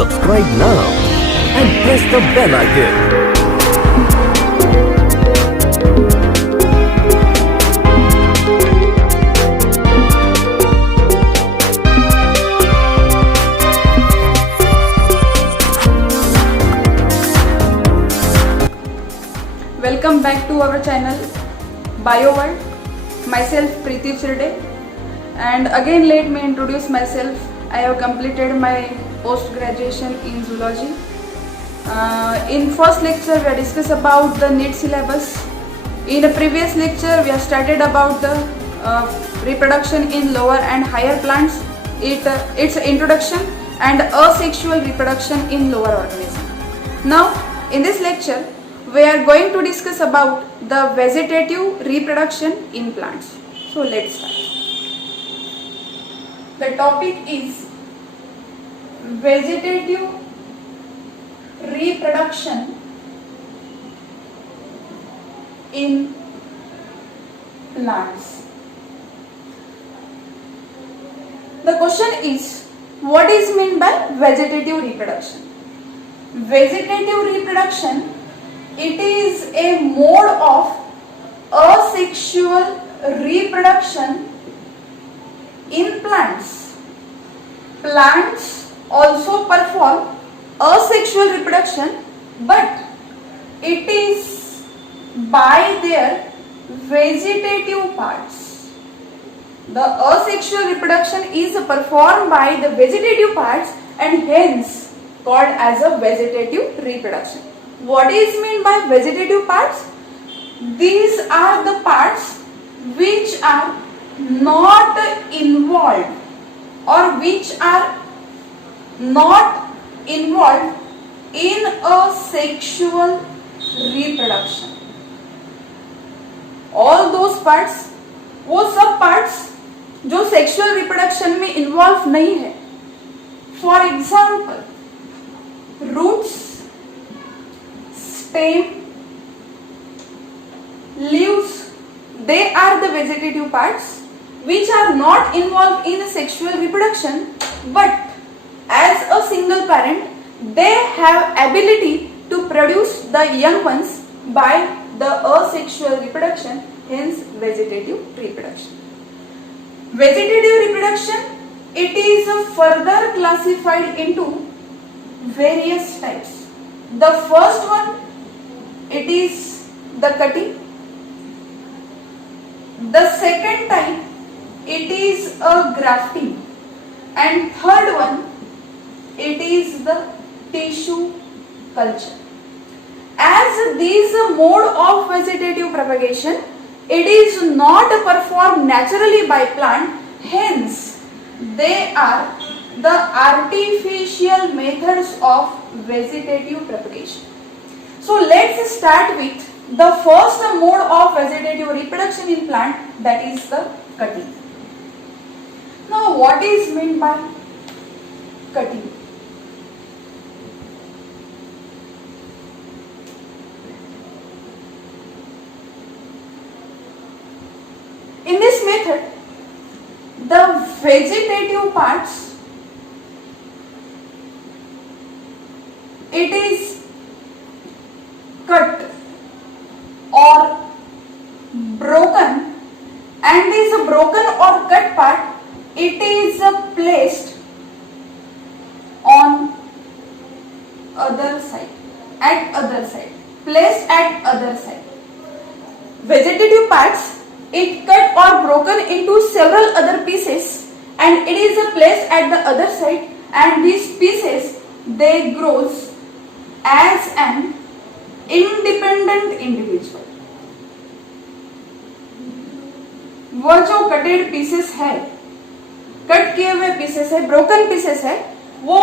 Subscribe now and press the bell icon. Welcome back to our channel Bio World. Myself Preeti Chirde, and again let me introduce myself. I have completed my post graduation in zoology. In first lecture we have discussed about the NEET syllabus. In a previous lecture we have started about the reproduction in lower and higher plants, its introduction, and asexual reproduction in lower organisms. Now in this lecture we are going to discuss about the vegetative reproduction in plants. So let's start. The topic is vegetative reproduction in plants. The question is, what is meant by vegetative reproduction? Vegetative reproduction, it is a mode of asexual reproduction in plants. Plants also perform asexual reproduction, but it is by their vegetative parts. The asexual reproduction is performed by the vegetative parts and hence called as a vegetative reproduction. What is meant by vegetative parts? These are the parts which are not involved or which are not involved in a sexual reproduction. All those parts, वो सब parts जो sexual reproduction में involve नहीं है. For example, roots, stem, leaves, they are the vegetative parts which are not involved in sexual reproduction, but as a single parent they have ability to produce the young ones by the asexual reproduction, hence vegetative reproduction. Vegetative reproduction, it is further classified into various types. The first one, it is the cutting. The second type, it is a grafting, and third one, it is the tissue culture. As these mode of vegetative propagation, it is not performed naturally by plant, hence they are the artificial methods of vegetative propagation. So let's start with the first mode of vegetative reproduction in plant, that is the cutting. Now what is meant by cutting? In this method, the vegetative parts, it is cut or broken, and this broken or cut part, it is placed on other side, placed at other side. Vegetative parts, it cut or broken into several other pieces and it is placed at the other side, and these pieces, they grows as an independent individual. वह जो कटेड pieces है, cut किए हुए pieces है, broken pieces है, वो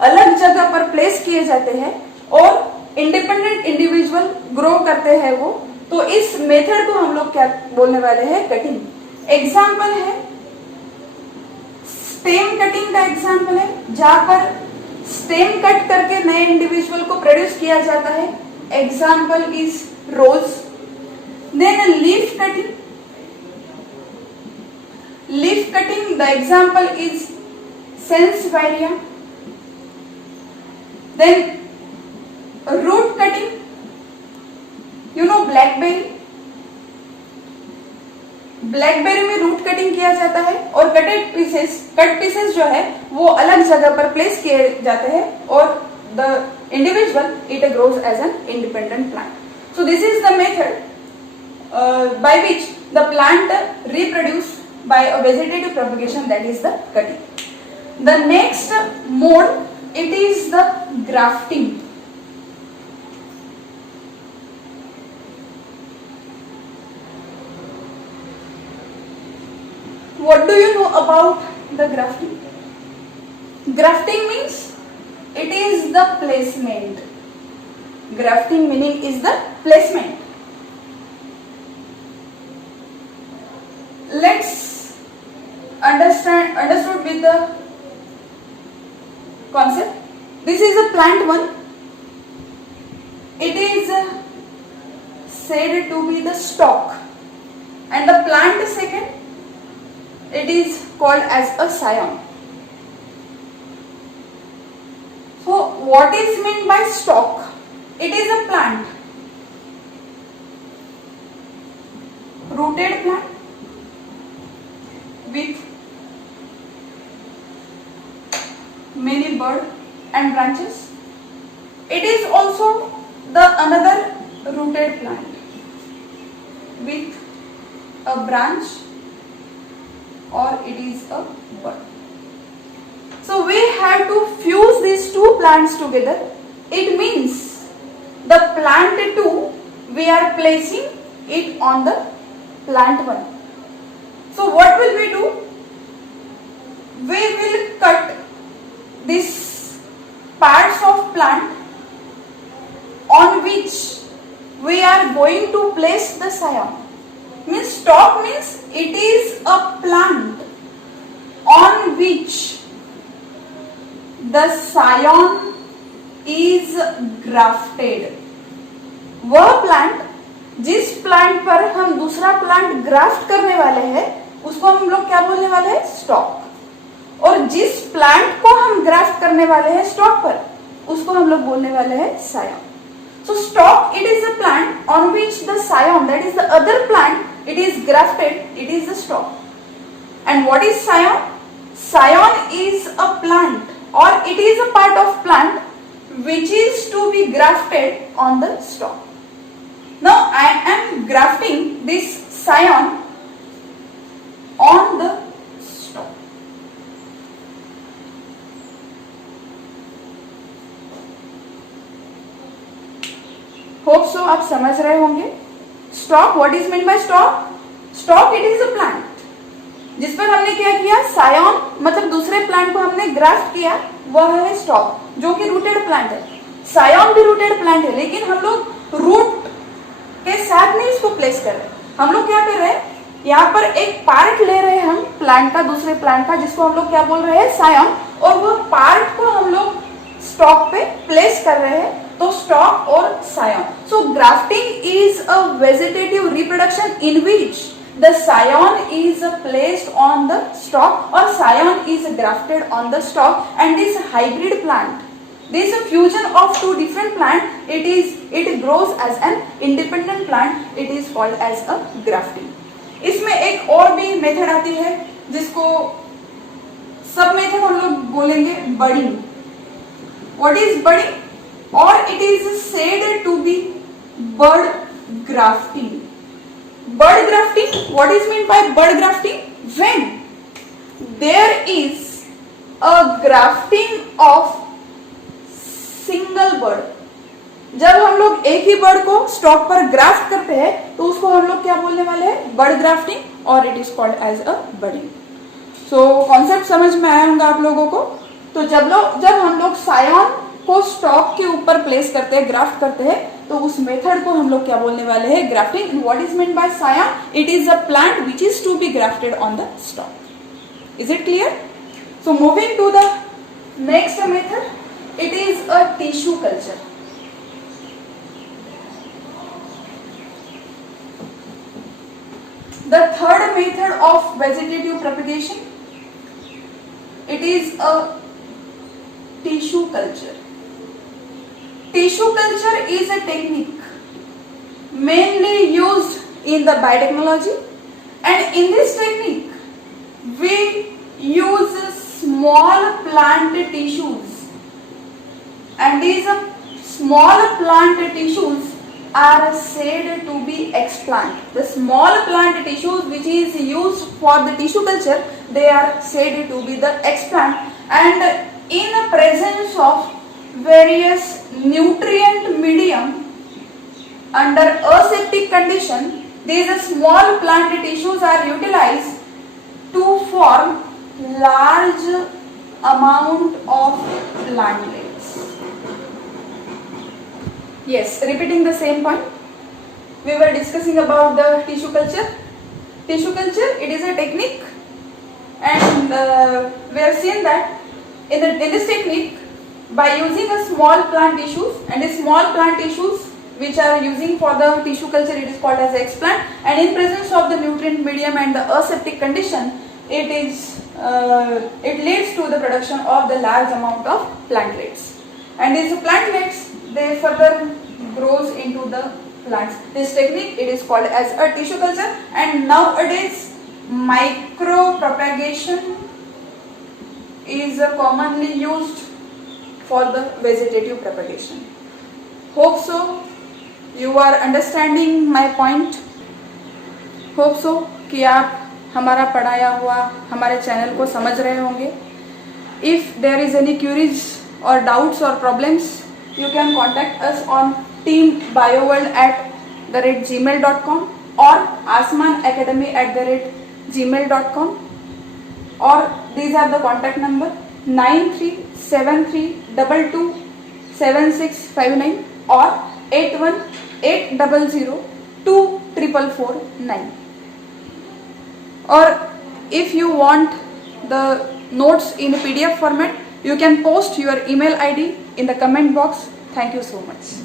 अलग जगह पर प्लेस किए जाते हैं और इंडिपेंडेंट इंडिविजुअल ग्रो करते हैं वो. तो इस मेथड को हम लोग क्या बोलने वाले हैं? कटिंग. एग्जाम्पल है स्टेम कटिंग का एग्जाम्पल है, जहां पर स्टेम कट करके नए इंडिविजुअल को प्रोड्यूस किया जाता है. Example is rose. Then leaf cutting. Leaf cutting, the example is Sansevieria. Then root cutting, you know blackberry, blackberry में रूट कटिंग किया जाता है और कट पीसेस जो है वो अलग जगह पर प्लेस किए जाते हैं और the individual it grows as an independent plant. So this is the method by which the plant reproduce by a vegetative propagation, that is the cutting. The next mode it is the grafting. What do you know about the grafting? Grafting means it is the placement. Grafting meaning is the placement. Let's understood with the concept. This is a plant one. It is said to be the stalk, and the plant second, it is called as a scion. So what is meant by stalk? It is a plant, rooted plant with many bud and branches. It is also the another rooted plant with a branch, or it is a bud. So we have to fuse these two plants together. It means the plant 2 we are placing it on the plant 1. So what will we do? We will cut these parts of plant on which we are going to place the scion. Means stalk means it is a plant on which the scion is grafted. वह plant जिस plant पर हम दूसरा plant graft करने वाले हैं उसको हम लोग क्या बोलने वाले हैं? स्टॉक. और जिस प्लांट को हम ग्राफ्ट करने वाले हैं स्टॉक पर उसको हम लोग बोलने वाले हैं Sion. So stalk, it is a plant on which the scion, that is the other plant, it is grafted, it is the stalk. And what is scion? Scion is a plant or it is a part of plant which is to be grafted on the stalk. Now I am grafting this scion on the stalk. Hope so आप समझ रहे होंगे. Stock, what is mean bye stock? Stock it is a plant जिस पर हमने क्या किया? सायन, मतलब दूसरे प्लांट को हमने ग्राफ्ट किया, वह है स्टॉक जो कि रूटेड प्लांट है. सायन भी रूटेड प्लांट है लेकिन हम लोग रूट के साथ नहीं इसको प्लेस कर रहे. हम लोग क्या कर रहे हैं? यहाँ पर एक पार्ट ले रहे हैं हम प्लांट का, दूसरे प्लांट का, जिसको हम लोग क्या बोल रहे हैं? सायन. और वो पार्ट को हम लोग स्टॉक पे प्लेस कर रहे हैं, तो स्टॉक और scion. So grafting is a vegetative reproduction in which the scion is placed on the stalk or scion is grafted on the stalk. And this hybrid plant, this fusion of two different plant, it grows as an independent plant. It is called as a grafting. इसमें एक और भी method आती है जिसको सब method हम लोग बोलेंगे budding. What is budding? Or it is said to be bud grafting. Bud grafting, what is meant by bud grafting? When there is a grafting of single bud. जब हम लोग एक ही बर्ड को स्टॉक पर graft करते हैं तो उसको हम लोग क्या बोलने वाले हैं? बर्ड ग्राफ्टिंग, और it is called as a budding. So concept समझ में आया होगा आप लोगों को. तो जब हम लोग सायन को स्टॉक के ऊपर प्लेस करते हैं, ग्राफ्ट करते हैं, तो उस मेथड को हम लोग क्या बोलने वाले हैं? Grafting. And what is mean by scion? It is a plant which is to be grafted on the stock. Is it clear? So moving to the next method, it is a tissue culture. The third method of vegetative propagation, it is a tissue culture. tissue culture is a technique mainly used in the biotechnology, and in this technique we use small plant tissues, and these small plant tissues are said to be explant. The small plant tissues which is used for the tissue culture, they are said to be the explant, and in the presence of various nutrient medium under aseptic condition, these small plant tissues are utilized to form large amount of plantlets. Yes, repeating the same point, we were discussing about the tissue culture. Tissue culture, it is a technique, and we have seen that in this technique, by using a small plant tissues, and the small plant tissues which are using for the tissue culture, it is called as explant, and in presence of the nutrient medium and the aseptic condition, it leads to the production of the large amount of plantlets, and these plantlets, they further grows into the plants. This technique, it is called as a tissue culture, and nowadays micro propagation is commonly used for the vegetative propagation. Hope so you are understanding my point. Hope so कि आप हमारा पढ़ाया हुआ हमारे channel को समझ रहे होंगे. If there is any queries और डाउट्स और problems, you can contact us on teambioworld@gmail.com or asmanacademy@gmail.com, or these are the contact number 9373227659 or 8180024449. Or if you want the notes in PDF format, you can post your email ID in the comment box. Thank you so much.